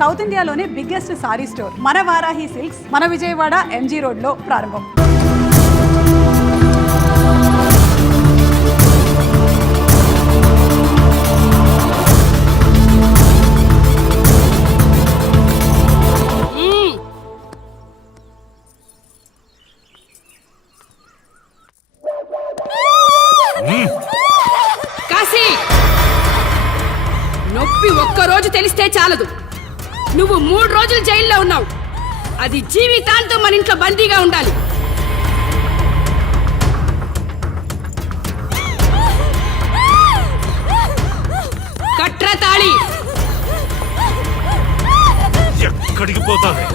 South ఇండియాలోనే biggest sorry store మన Varahi silks మన విజయవాడ ఎంజీ రోడ్ లో ప్రారంభం. నొప్పి ఒక్కరోజు తెలిస్తే చాలదు, నువ్వు 3 రోజులు జైల్లో ఉన్నావు. అది జీవితాంతం మన ఇంట్లో బందీగా ఉండాలి. కట్రా తాళి. ఎక్కడికి పోతావే?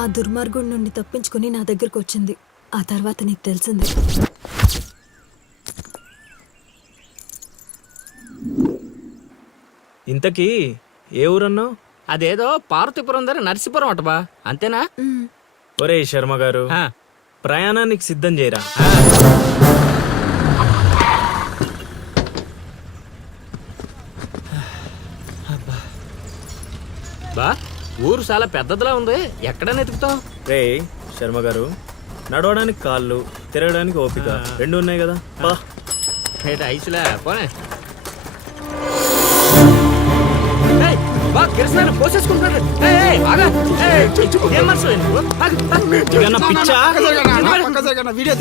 ఆ దుర్మార్గుడి నుండి తప్పించుకుని నా దగ్గరకు వచ్చింది. ఆ తర్వాత నీకు తెలిసింది. ఇంతకీ ఏ ఊరన్నావు? అదేదో పార్వతీపురం దగ్గర నరసీపురం అటబా, అంతేనా? ఒరే శర్మ గారు, ప్రయాణానికి సిద్ధం చేయరా. బా, ఊరు చాలా పెద్దదిలా ఉంది, ఎక్కడని ఎతుకుతావు? రే శర్మ గారు, నడవడానికి కాళ్ళు, తిరగడానికి ఓపిక రెండు ఉన్నాయి కదా. బా ఐసులే పోనే. బా కిరసనాలు పోసేసుకుంటున్నాడు. ఏం మనసు పిచ్చా? వీడియో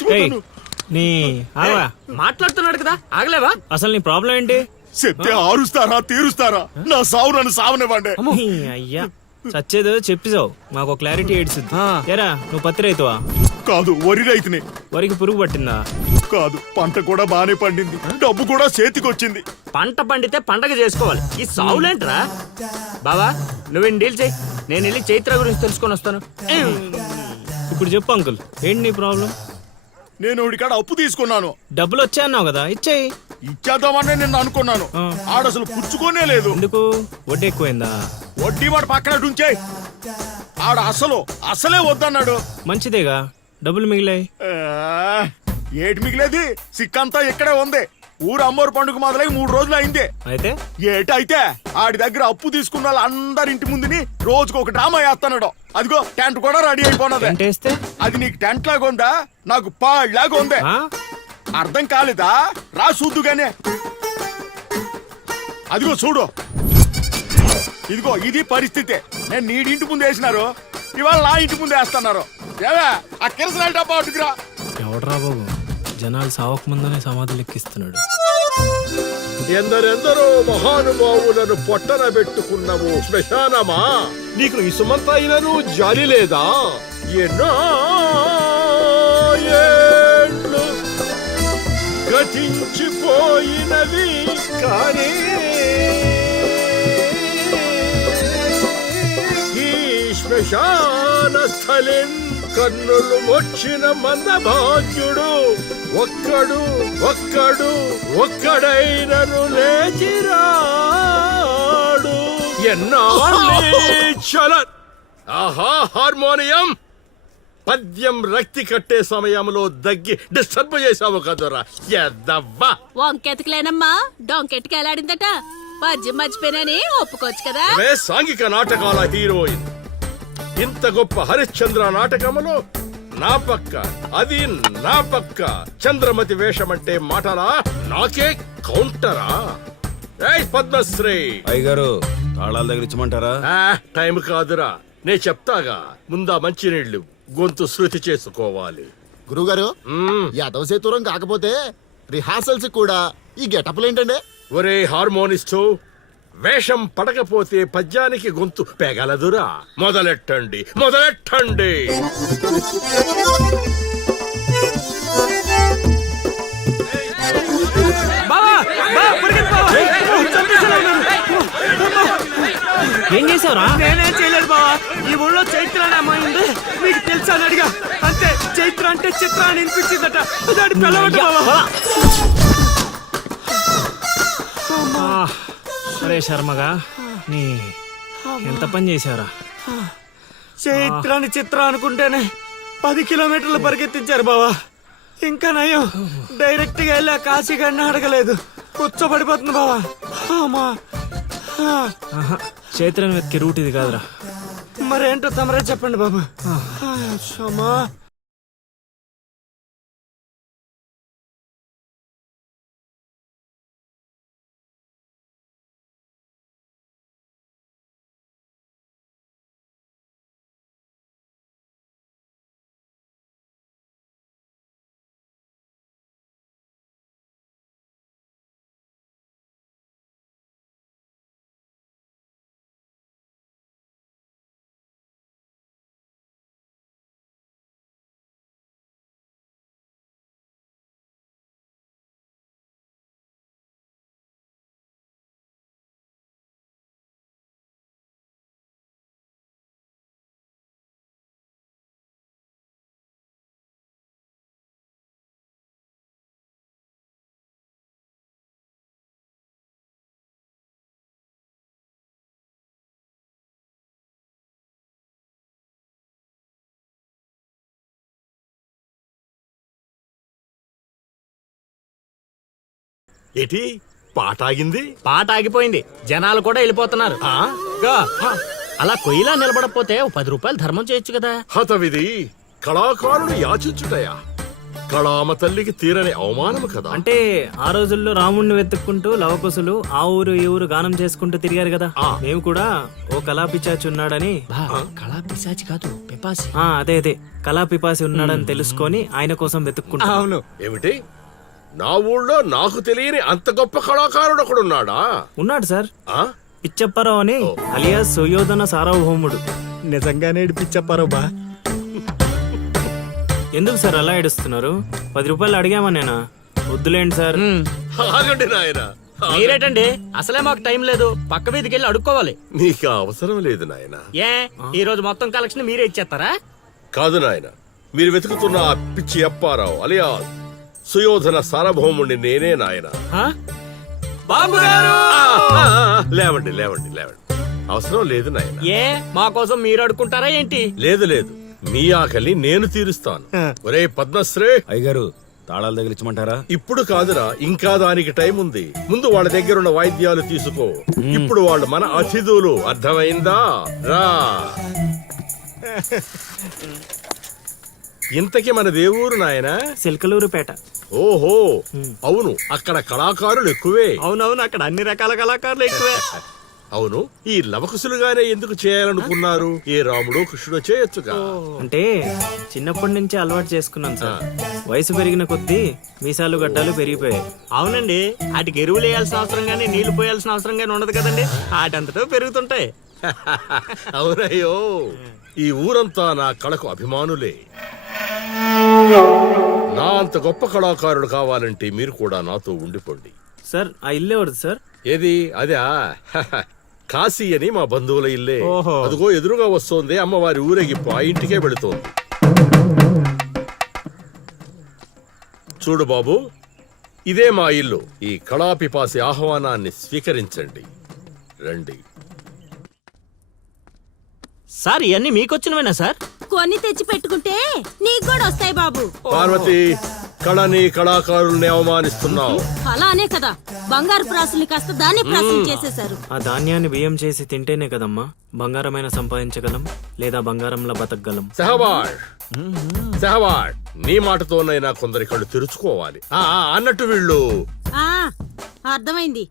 తీస్తాను. నీ ఆగా మాట్లాడుతున్నాడు కదా, ఆగలేవా? అసలు నీ ప్రాబ్లం ఏంటి? చెప్తే ఆరుస్తారా తీరుస్తారా? నా సావు నన్ను సావనివ్వండి. అయ్యా చచ్చేదో చెప్పిసావు, మాకు క్లారిటీ ఏడ్చుద్ది. ఏరా నువ్వు పత్తి రైతువా? కాదు, వరి రైతుని. వరికి పురుగు పట్టిందా? కాదు, పంట కూడా బానే పండింది, డబ్బు కూడా చేతికొచ్చింది. పంట పండితే పండగ చేసుకోవాలి, ఈ సావులేంట్రా? బావా నువ్వేం డీల్ చేయి, నేను వెళ్ళి చైత్ర గురించి తెలుసుకొని వస్తాను. ఇప్పుడు చెప్పు అంకుల్, ఏంటి నీ ప్రాబ్లం? నేను ఇడికాడ అప్పు తీసుకున్నాను. డబ్బులు వచ్చాయన్నావు కదా, ఇచ్చేయి. ఇచ్చేద్దామని నేను అనుకున్నాను. ఆడసలు పుచ్చుకోనే లేదు. ఎందుకు? వడ్డీ ఎక్కువైందా? వడ్డీ వాడు పక్కన ఉంచే. ఆడ అసలే వద్దన్నాడు. మంచిదేగా, డబ్బులు మిగిలాయి. ఏటి మిగిలేది? సిక్కంతా ఇక్కడే ఉంది. ఊరు అమ్మోరు పండుగ మొదలై 3 రోజులు అయింది. అయితే ఏటైతే ఆడి దగ్గర అప్పు తీసుకున్న వాళ్ళు అందరి ఇంటి ముందుని రోజుకు ఒక డ్రామా వేస్తున్నాడు. అదిగో టెంట్ కూడా రెడీ అయిపోయినది. అది నీకు టెంట్ లాగా ఉందా, నాకు పాళ్ళలాగా ఉంది. అర్థం కాలేదా? రా చూద్దుగానే. అదిగో చూడు, ఇదిగో ఇది పరిస్థితి. నేను నీడింటి ముందు వేసినారు, ఇవాళ నా ఇంటి ముందు వేస్తున్నారు. ఏవా ఆ కిరసనాల డబ్బా అటుకురా. ఎవడరా బాబు, జనాలు సావక ముందనే సమాధులు ఎక్కిస్తున్నాడు. ఎందరెందరో మహానుభావులను పొట్టన పెట్టుకున్నావు శ్మశానమా, నీకు ఇసుమంతైనను జాలి లేదా? ఎన్నో ఏళ్ళు గతించిపోయినవి కానీ ఈ శ్మశాన స్థలిన్ కన్నులు మొచ్చిన మందభాగ్యుడు ఒక్కడైనను లేచిరాడు. ఎన్నాళ్ళ ఆహా హార్మోనియం పద్యం రక్తి కట్టే సమయంలో దగ్గి డిస్టర్బ్ చేసావు కదరా ఎద్దవ్వా. వంకెతకలేనమ్మా, డొంకెట్టుకు ఎలాడిందట. పద్యం మర్చిపోయినని ఒప్పుకోవచ్చు కదా. సాంఘిక నాటకాల హీరోయిన్. ఇంత గొప్ప హరిశ్చంద్ర నాటకములో నా పక్క చంద్రమతి వేషమంటే మాటలా? నాకే కౌంటరా? పద్మశ్రీ అయ్యగారు, తాళాల దగ్గర ఇచ్చమంటారా? టైం కాదురా, నే చెప్తాగా. ముందా మంచినీళ్లు, గొంతు శృతి చేసుకోవాలి. గురుగారు, యాదవ సేతురం కాకపోతే రిహార్సల్స్ కూడా ఈ గెటప్లేంటండి? ఒరే హార్మోనిస్టు, వేషం పడకపోతే పద్యానికి గొంతు పెగలదురా. మొదలెట్టండి. బావా, పరిగెత్తు బావా. ఏం చేసావురా? నేనేం చేయలేదు బావా. ఈ ఊళ్ళో చైత్ర అనే అమ్మాయి ఉంది, మీకు తెలుసా అని అడిగా. అంతే, చైత్ర అంటే చిత్ర అని వినిపించిందట. దాని పిల్లవట బావా. అరే శర్మగా, నీ ఎంత పని చేశారా? చైత్రాన్ని చిత్ర అనుకుంటేనే 10 కిలోమీటర్లు పరిగెత్తించారు బావా. ఇంకా నయం, డైరెక్ట్ గా వెళ్ళా కాశీగాడిని అడగలేదు. కూర్చోబడిపోతుంది బావా. అమ్మా. చైత్రను వెతికే రూట్ ఇది కాదురా. మరేంటో తమరే చెప్పండి బాబు. అమ్మా. ఏటి పాట ఆగింది? పాట ఆగిపోయింది, జనాలు కూడా వెళ్ళిపోతున్నారు. గా, అలా కొయ్యిలా నిలబడపోతే 10 రూపాయలు ధర్మం చేయొచ్చు కదా. హతవిధి కళాకారుడు యాచించుటయా? కళామ తల్లికి తీరని అవమానము కదా. అంటే ఆ రోజుల్లో రాముణ్ణి వెతుక్కుంటూ లవకుశులు ఆ ఊరు ఈ ఊరు గానం చేసుకుంటూ తిరిగారు కదా. మేము కూడా ఓ కళాపిచాచి ఉన్నాడని. కళా పిశాచి కాదు, పిపాసి. అదే అదే, కళాపిపాసి ఉన్నాడని తెలుసుకొని ఆయన కోసం వెతుక్కుంటా. అవును. ఏమిటి? నా ఊళ్ళో నాకు తెలియని అంత గొప్ప కళాకారుడు ఒకడున్నాడా? ఉన్నాడు సార్, ఆ? పిచ్చప్పారావు అని, అలియాస్ సుయోధన సార్వభౌముడు. నిజంగానే ఏడిపించప్పారో బా. ఎందుకు సార్ అలా ఏడుస్తున్నారు? 10 రూపాయలు అడిగామా నేనా? వద్దులేండి సార్. ఆగండి నాయనా. మీరేటండి, అసలే మాకు టైం లేదు. పక్క వీధికి వెళ్ళి అడుక్కోవాలి. నీకు అవసరం లేదు నాయనా. ఏ, ఈ రోజు మొత్తం కలెక్షన్ మీరే ఇచ్చేస్తారా? కాదు నాయన, మీరు వెతుకుతున్న ఆ పిచ్చి అప్పారావు అలియా సుయోధన సార్వభౌముణ్ణి నేనే నాయన. బాబు గారు! లేవండి లేవండి లేవండి, అవసరం లేదు నాయన. ఏ, మా కోసం మీరు అడుక్కుంటారా ఏంటి? లేదు లేదు, మీ ఆకలి నేను తీరుస్తాను. ఒరే పద్మశ్రీ, అయ్యగారు తాళాలు తగిలించమంటారా? ఇప్పుడు కాదురా, ఇంకా దానికి టైం ఉంది. ముందు వాళ్ళ దగ్గరున్న వాయిద్యాలు తీసుకో. ఇప్పుడు వాళ్ళు మన అతిథులు, అర్థమైందా? రా. ఇంతకీ మన దేవురు నాయనా? సిల్కలూరుపేట. ఓహో, అవును, అక్కడ కళాకారులు ఎక్కువే. అవునవును, అక్కడ అన్ని రకాల కళాకారులు ఎక్కువే. అవును, ఈ లవకుశులుగానే ఎందుకు చేయాలనుకున్నారు? ఏ రాముడు కృష్ణుడు చేయొచ్చుగా. అంటే చిన్నప్పటి నుంచి అలవాటు చేసుకున్నాం సార్. వయసు పెరిగిన కొద్దీ మీసాలు గడ్డాలు పెరిగిపోయాయి. అవునండి, వాటికి ఎరువులు వేయాల్సిన అవసరం గానీ నీళ్లు పోయాల్సిన అవసరం గానీ ఉండదు కదండి. వాటంతటో పెరుగుతుంటాయి. అవునయ్యో, ఈ ఊరంతా నా కళకు అభిమానులే. నా అంత గొప్ప కళాకారుడు కావాలంటే మీరు కూడా నాతో ఉండిపోండి. సార్ ఆ ఇల్లు ఎవరిది సార్? ఏది? అదా, కాశీ అని మా బంధువుల ఇల్లే. అదిగో ఎదురుగా వస్తోంది అమ్మవారి ఊరేగింపు, ఆ ఇంటికే వెళుతోంది. చూడు బాబు, ఇదే మా ఇల్లు. ఈ కళాపిపాసి ఆహ్వానాన్ని స్వీకరించండి. రండి. సార్, ఇవన్నీ మీకొచ్చినవేనా సార్? కొన్ని తెచ్చి పెట్టుకుంటే నీకు కూడా వస్తాయి బాబు. పార్వతి, కళని కళాకారుల్ని అవమానిస్తున్నావు. అలానే కదా, బంగారు ప్రాసుల్ని కాస్త దాన్ని ప్రాసులు చేసేశారు. ఆ ధాన్యాన్ని బియ్యం చేసి తింటేనే కదమ్మా బంగారమైన సంపాదించగలం, లేదా బంగారంలో బతకగలం. సెహవాడ్, సెహవాడ్, నీ మాటతోనైనా కొందరి కళ్ళు తెరుచుకోవాలి. అన్నట్టు వీళ్ళు ఆ అర్థమైంది.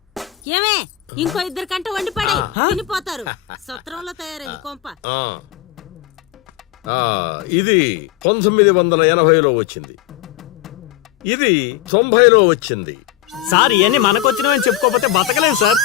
ఏమే, ఇంకో 2 కంట వండి పడే తినిపోతారు. సత్రంలో తయారైంది కొంప. ఇది 1980లో వచ్చింది, ఇది 90లో వచ్చింది. సార్, ఇవన్నీ మనకొచ్చినవని చెప్పుకోకపోతే బతకలేం సార్.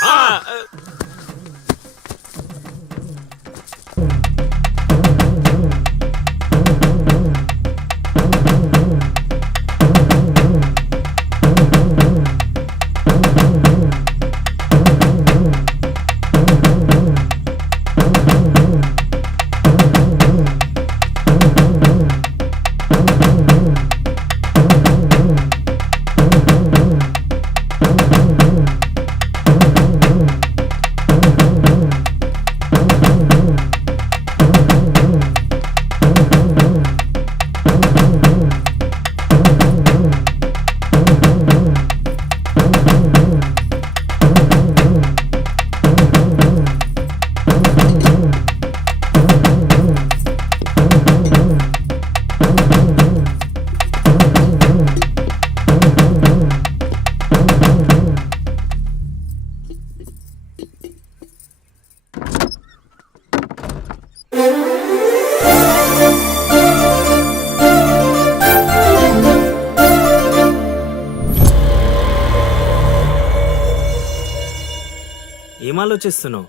ఆలోచిస్తున్నావు?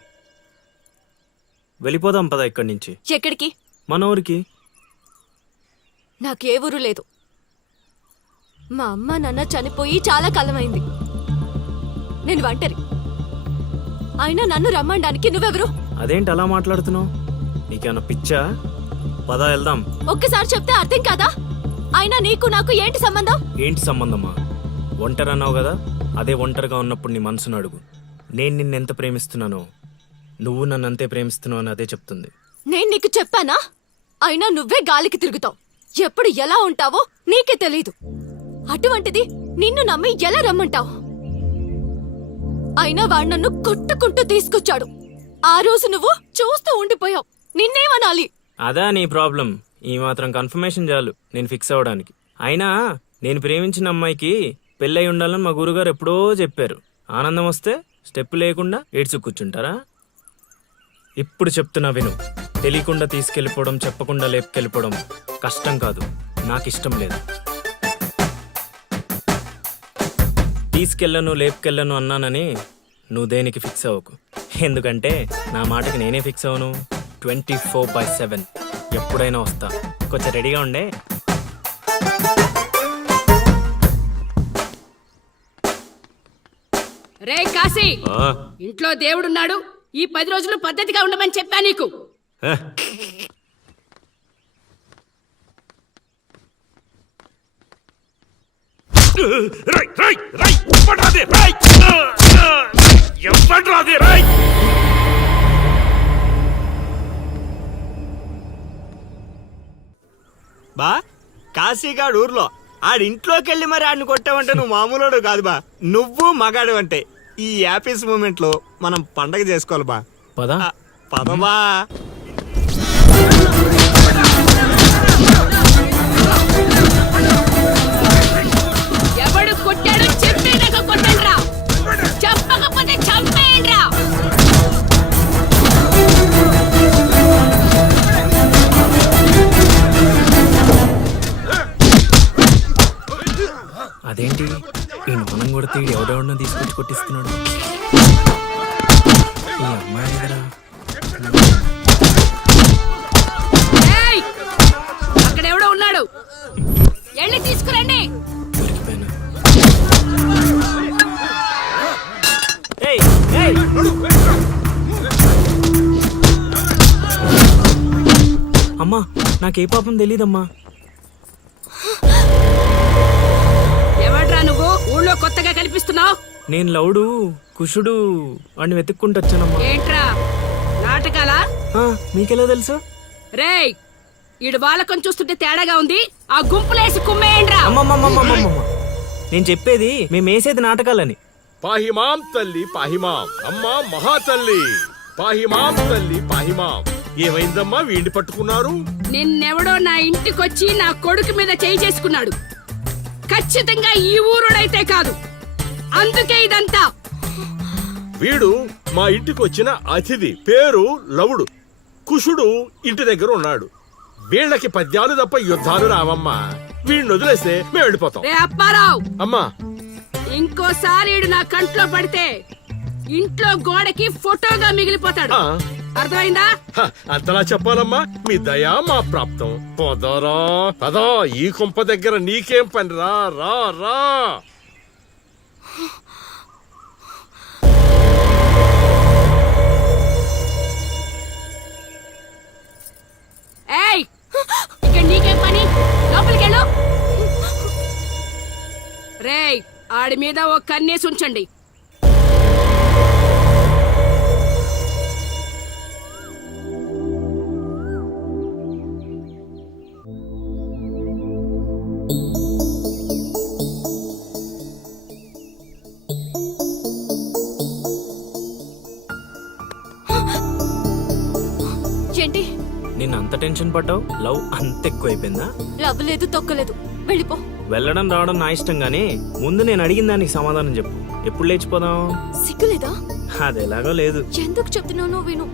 వెళ్ళిపోదాం పద ఇక్కడి నుంచి. ఎక్కడికి? మన ఊరికి. నాకే ఊరు లేదు. మా అమ్మ నాన్న చనిపోయి చాలా కాలమైంది. నేను ఒంటరి. అయినా నన్ను రమ్మడానికి నువ్వెవరు? అదేంటి అలా మాట్లాడుతున్నావు? నీకేమన్నా పిచ్చా? పద వెళ్దాం. ఒక్కసారి చెప్తే అర్థం కాదా? అయినా నీకు నాకు ఏంటి సంబంధం? ఏంటి సంబంధమా? ఒంటరి అన్నావు కదా, అదే ఒంటరిగా ఉన్నప్పుడు నీ మనసును అడుగు. నేను నిన్నెంత ప్రేమిస్తున్నానో నువ్వు నన్ను అంతే ప్రేమిస్తున్నావు అని అదే చెప్తుంది. నేను నీకు చెప్పానా? అయినా నువ్వే గాలికి తిరుగుతావు. ఎప్పుడు ఎలా ఉంటావో నీకే తెలీదు. అటువంటిది నిన్ను నమ్మి ఎలా రమ్మంటావు? అయినా వాడు నన్ను కొట్టుకుంటూ తీసుకొచ్చాడు. ఆ రోజు నువ్వు చూస్తూ ఉండిపోయావు. నిన్నేమనాలి? అదా నీ ప్రాబ్లం? ఈ మాత్రం కన్ఫర్మేషన్ చాలు నేను ఫిక్స్ అవ్వడానికి. అయినా నేను ప్రేమించిన అమ్మాయికి పెళ్ళై ఉండాలని మా గురుగారు ఎప్పుడో చెప్పారు. ఆనందం వస్తే స్టెప్ లేకుండా ఏడ్చు కూర్చుంటారా? ఇప్పుడు చెప్తున్నా విను. తెలియకుండా తీసుకెళ్ళిపోవడం, చెప్పకుండా లేపుకెళ్ళిపోవడం కష్టం కాదు, నాకు ఇష్టం లేదు. తీసుకెళ్ళను లేపుకెళ్ళను అన్నానని నువ్వు దేనికి ఫిక్స్ అవ్వకు. ఎందుకంటే నా మాటకి నేనే ఫిక్స్ అవ్వను. 24/7 ఎప్పుడైనా వస్తా. కొంచెం రెడీగా ఉండే. రే కాశీ, ఇంట్లో దేవుడున్నాడు. ఈ 10 రోజులు పద్ధతిగా ఉండమని చెప్పా నీకు. బా కాశీగాడు ఊర్లో ఆడింట్లోకి వెళ్ళి మరి ఆడిని కొట్టావంటే నువ్వు మామూలుడు కాదు బా. నువ్వు మగాడు అంటే ఈ హ్యాపీస్ మూమెంట్ లో మనం పండగ చేసుకోవాలి బా. పదా పదవా. ఎవడు కొట్టాడు చెప్పేదాకా కొట్టండ్రా, చెప్పకపోతే చంపేయండ్రా. అదేంటి ఈ మనం కొడితే ఎవడెవడో తీసుకొచ్చి కొట్టిస్తున్నాడు? ఈ అమ్మాయి కదా. ఏయ్, అక్కడెవడో ఉన్నాడు, వెళ్ళి తీసుకురండి. దొరికిపోయాను. ఏయ్, ఏయ్. అమ్మా నాకే పాపం తెలీదమ్మా. ఎవడ్రా నువ్వు ఊళ్ళో కొత్తగా కనిపిస్తున్నావు? నేను లౌడు కుషుడు వాడిని వెతుక్కుంటూ వచ్చానమ్మా. ఏంట్రా నాటకాలా? మీకెలా తెలుసు? రేయ్, ఈడు బాలకం చూస్తుంటే తేడాగా ఉంది. ఆ గుంపులేసి కుమ్మేయండ్రా. అమ్మమ్మమ్మమ్మమ్మమ్మ, నేను చెప్పేది మేము వేసేది నాటకాలని. పాహిమాం తల్లి పాహిమాం, అమ్మా మహాతల్లి పాహిమాం తల్లి పాహిమాం. ఏమైందమ్మా వీడిని పట్టుకున్నారు? నిన్నెవడో నా ఇంటికొచ్చి నా కొడుకు మీద చేయి చేసుకున్నాడు. ఖచ్చితంగా ఈ ఊరుడైతే కాదు, అందుకే ఇదంతా. వీడు మా ఇంటికి వచ్చిన అతిథి, పేరు లవుడు. కుషుడు ఇంటి దగ్గర ఉన్నాడు. వీళ్ళకి పద్యాలు తప్ప యుద్ధాలు రావమ్మా. వీడిని వదిలేస్తే మేము వెళ్ళిపోతాం. రే అప్పారావు, అమ్మా ఇంకోసారి ఈడు నా కంట్లో పడితే ఇంట్లో గోడకి ఫోటోగా మిగిలిపోతాడు. ఆ, అర్థమైందా? అంతలా చెప్పాలమ్మా. మీ దయా మా ప్రాప్తం. పోదారా పదా, ఈ కుంప దగ్గర నీకేం పని? రా రా రా. ఏయ్, ఇక్కడ నీకేం పని? లోపలికెళ్ళు. రేయ్, ఆడి మీద ఓ కన్నేసి ఉంచండి. ఏంటి నిన్ను అంత టెన్షన్ పడ్డావు? లవ్ అంత ఎక్కువైపోయిందా? లవ్ లేదు తొక్కలేదు. వెళ్ళిపో. వెళ్ళడం రావడం నా ఇష్టం గానీ ముందు నేను అడిగిన దానికి సమాధానం చెప్పు. ఎప్పుడు లేచిపోదాం? సిగ్గులేదా? అది ఎలాగో లేదు. ఎందుకు చెప్తున్నావు? విను.